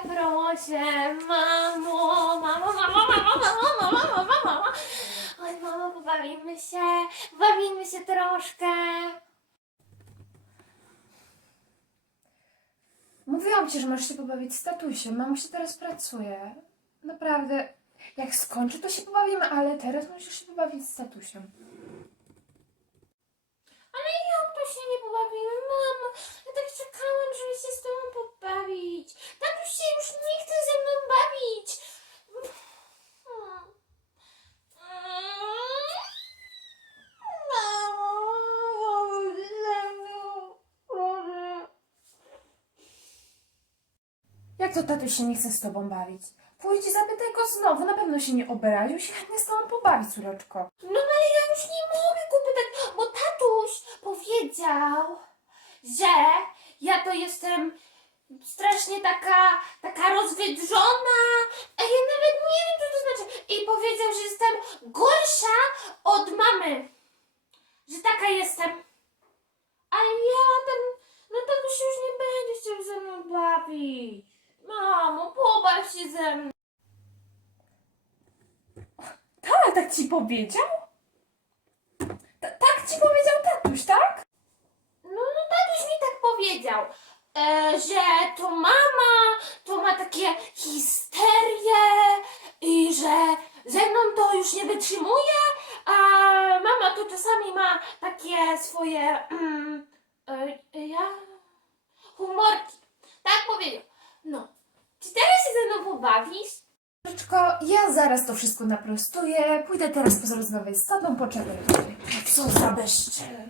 proszę, mamo, mamo, mamo, mamo, mamo, mamo, mamo, mamo. Oj, mamo, pobawimy się, pobawimy się troszkę. Mówiłam ci, że możesz się pobawić z tatusiem. Mamusia teraz pracuje. Naprawdę. Jak skończy, to się pobawimy, ale teraz musisz się pobawić z tatusiem. Ale jak to się nie pobawimy, mamo? Ja tak czekałam, żeby się z tobą pobawić. Tatuś się już nie chce ze mną bawić. Mamo, ze mną, proszę. Jak to tatuś się nie chce z tobą bawić? Pójdź zapytaj go znowu, na pewno się nie obraził, się chętnie z tobą pobawi, córeczko. No ale ja już nie mogę kupywać, bo tatuś powiedział, że ja to jestem strasznie taka, taka rozwydrzona, a ja nawet nie wiem, co to znaczy. I powiedział, że jestem gorsza od mamy, że taka jestem. Ale ja ten, no tatuś już nie będzie chciał ze mną bawić. Pobaw się ze mną. Tak, tak ci powiedział? Ta- tak ci powiedział tatuś, tak? No, no tatuś mi tak powiedział, e, że to mama to ma takie histerie i że ze mną to już nie wytrzymuje, a mama to czasami ma takie swoje mm, e, ja humorki. Tak powiedział. No. Czy teraz się Córeczko, ja zaraz to wszystko naprostuję. Pójdę teraz porozmawiać z tatą, poczekaj. Co za bezczel.